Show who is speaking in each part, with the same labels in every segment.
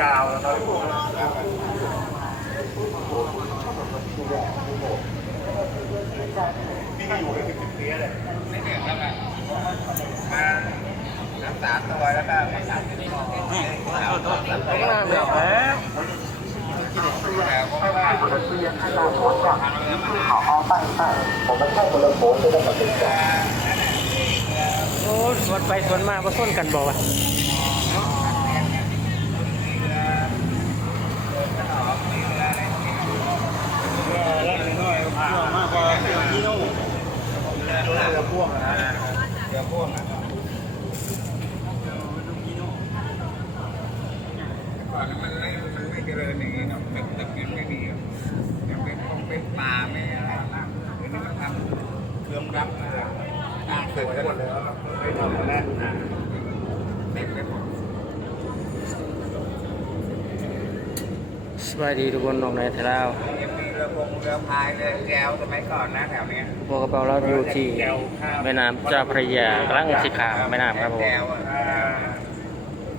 Speaker 1: ยาวแล้วตอนนี้พี่ก็อยู่ในสิบสิบปีเลย
Speaker 2: ไม่เหนื่อยครับอะมารักษาตัวแล้วก็ม่ตัดที่มอง
Speaker 3: ต้องมาแบบแหม
Speaker 2: แต่ผมว่าทางเรือมัน
Speaker 3: โอ้สวนไปสวนมาก็ส้นกันบอกว่าแล้วน้อยมากกว่าเดี๋ยวนี้โน่
Speaker 2: เรือเรือ พ่วงนะเรือพ่วงอะก่อนมันไม่มันไม่เจริญอย่างนี้เนาะตึกตึกยังไม่มียังเป็นคงเป็นป่าไม่อะไรเดี๋ยวนี้มันทำเครื่องรับเรือตั้งตึก
Speaker 1: ไป
Speaker 2: ไว้
Speaker 1: หมด
Speaker 2: ด
Speaker 1: เล
Speaker 2: ยย
Speaker 1: แล้วไม่ทำกันแล้ว
Speaker 2: เต็มไปหมด
Speaker 3: สบายดีทุกคนนองในไทยลาว
Speaker 2: เรือพงเรือพายเรือแก้วสมัยก่อนนะแถวเนี้ย
Speaker 3: พวกกระเป๋าเราอยู่ที่แม่น้ำเจ้าพระยากำลังสิขามแม่น้ำครับผม
Speaker 2: แก้วอะ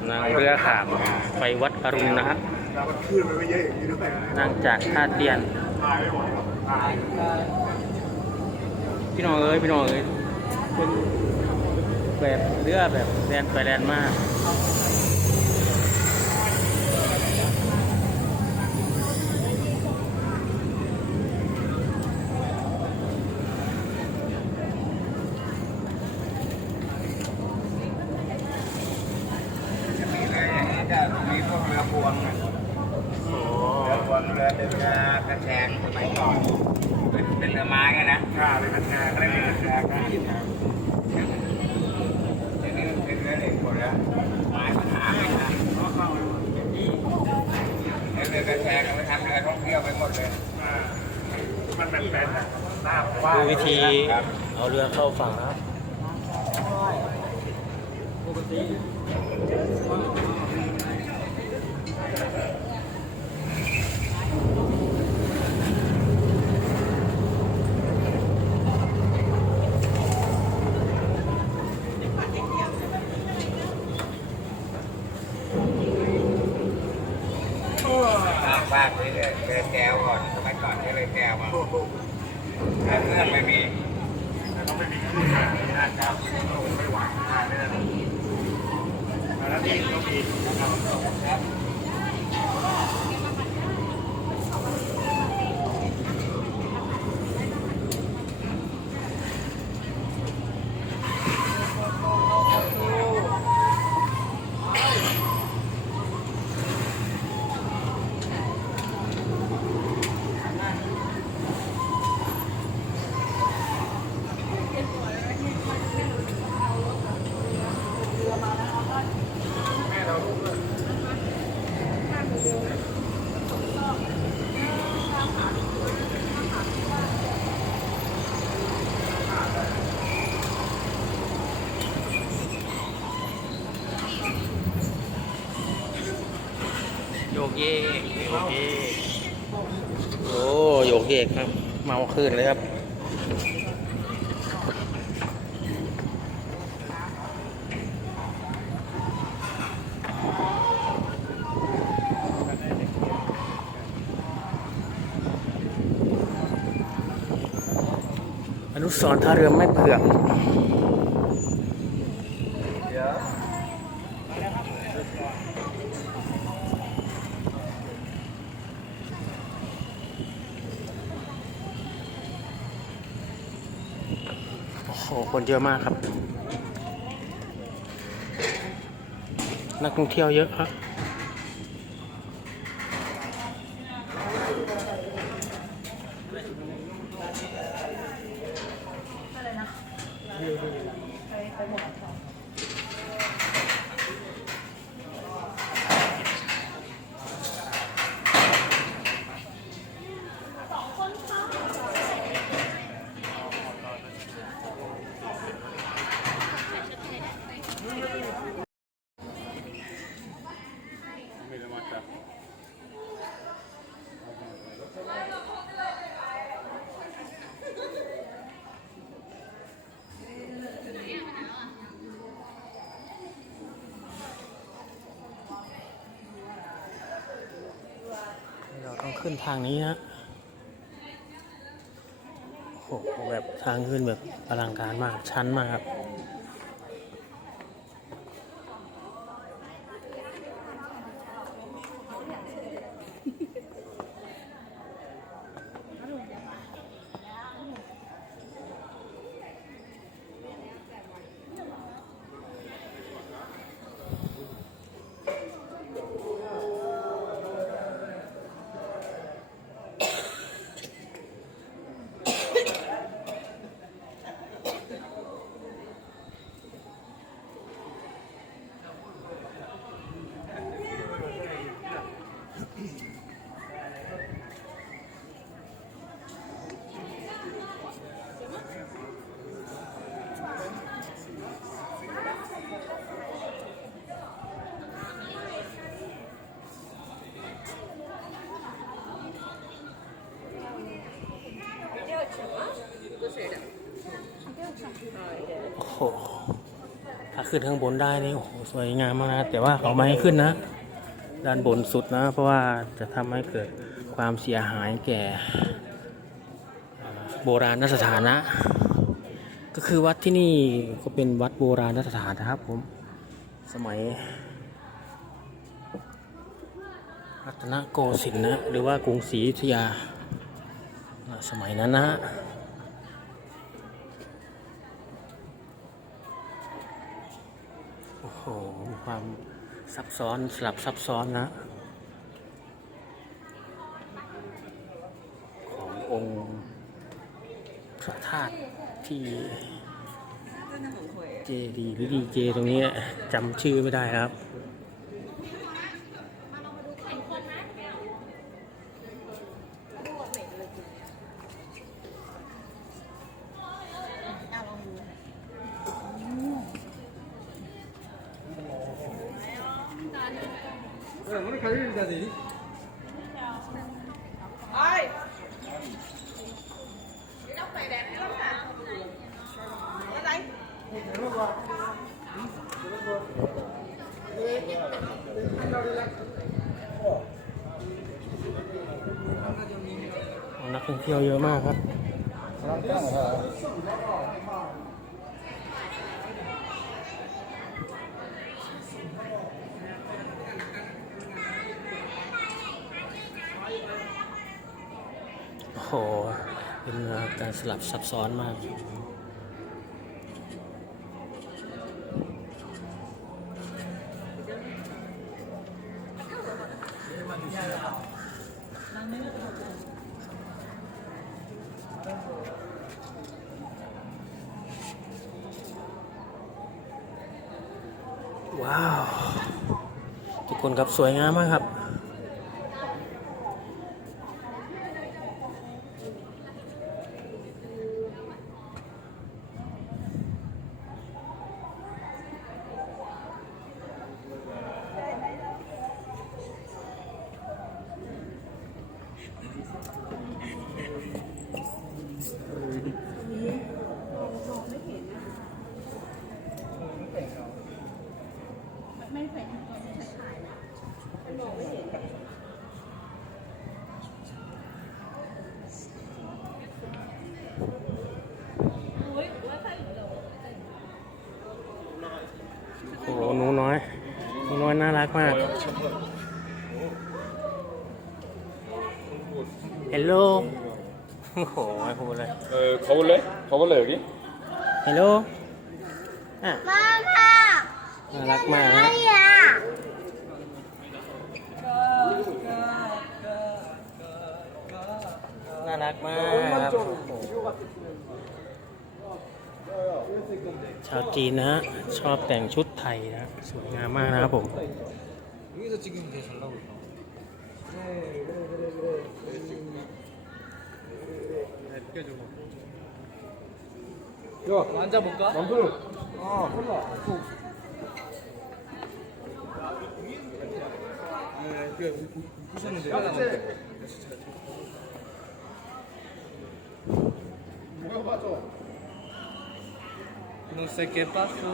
Speaker 3: นั่งเรือขามไปวัดอรุณนะฮะ
Speaker 1: แล้วมันขึ้นไปไม่เยอะอย่างนี้ด้วย
Speaker 3: นั่งจากท่าเตียน
Speaker 1: ตายไม่ไหวหรอกตาย
Speaker 3: พี่น้องเอ้ยพี่น้องเอ้ยเป็นแบบเรือแบบแดนไปแดนมา
Speaker 2: จะมีเรืออย่างนี้ก็มีพ วกเรือพวงอะเรือพวงเรือเรือกระแชงสมัยก่อน เป็นเป็นเรือไม้อะนะ
Speaker 1: ฆ่าเลยกระแทกอะไรเป็นกระแทกนะ
Speaker 2: เดี๋ยวนี้มันเป็นเรือเหล็กหมดแล้วไม้มันหาไม่ทันแล้วเรือกระแชงเอาไปทำเรือท่องเที่ยวไปหมดเลย
Speaker 1: อ่ามันเป็นแบนๆนะหน้าว่า
Speaker 3: ดูวิธีเอาเรือเข้าฝั่งนะครับ
Speaker 2: สร้างบ้านเรื่อยๆเรือแก้วก่อนสมัยก่อนใช้เรือแก้วมาแต่เครื่องไม่มี
Speaker 1: แต่ก็ไม่มีขึ้นมาไม่ได้ครับไม่ไหวตายไม่ได้ แล้วนี่ก็มีนะครับ
Speaker 3: เยกโยกเยกโอ้โยกเยกครับ เมาขึ้นเลยครับอนุสรท่าเรือไม่เผือก
Speaker 2: เดี๋ยว
Speaker 3: โอ้คนเยอะมากครับ นักท่องเที่ยวเยอะครับ
Speaker 2: เขึ้
Speaker 3: นทางนี้นะโอ้โหแบบทางขึ้นแบบอลังการมาก ชันมากครับ โอ้โห ถ้า ขึ้นข้างบนได้นี่โอ้โหสวยงามมากนะแต่ว่าเขาไม่ให้ขึ้นนะ ด้านบนสุดนะ เพราะว่าจะทำให้เกิดความเสียหายแก่โบราณสถานะ ก็คือวัดที่นี่ก็เป็นวัดโบราณสถานนะครับผมสมัยรัตนโกสินทร์นะหรือว่ากรุงศรีอยุธยาอ่าสมัยนั้นนะฮะ โอ้โห มีความซับซ้อนสลับซับซ้อนนะ ขององค์พระธาตุที่เจดีหรือดีเจตรงนี้จำชื่อไม่ได้ครับ นักท่องเที่ยวเยอะมากครับ โห เป็นการสลับซับซ้อนมากว้าว ทุกคนครับสวยงามมากครับ ม่ใส่ตัวไม่ใส่ถ่ายมันมองไม่เห็นโอ้โหหนูน้อยหนูน้อยน่ารักมาก ฮัลโหล โอ้โหไม่พูเลย
Speaker 4: เออเขาเลย
Speaker 3: เขาก็เลยดิฮัลโหลอะ น่ารักมาก
Speaker 5: 哎
Speaker 3: นะ
Speaker 5: 呀，
Speaker 3: น่ารักมากครับโอ้โหชาวจีนนะฮะชอบแต่งชุดไทยนะ สวยงามมากนะครับผม
Speaker 4: 여기서 찍으면 되게 잘 나오겠다. 야, 앉아볼까? 남들. 아, 몰라. 꽤 우, 우, 웃었는데 요. 누가 봐 줘. No sé qué pasó.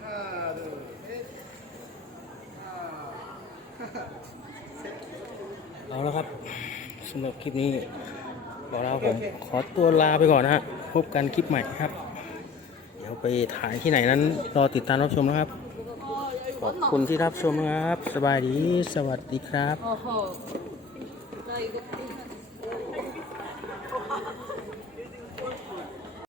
Speaker 4: 하 나, 둘, 셋.
Speaker 3: 하, เอาละครับสำหรับคลิปนี้บอลาผมขอตัวลาไปก่อนนะฮะพบกันคลิปใหม่ครับ เดี๋ยวไปถ่ายที่ไหนนั้นรอติดตามรับชมนะครับ ขอบคุณที่รับชมครับ สบายดี สวัสดีครับ
Speaker 5: โอ้โห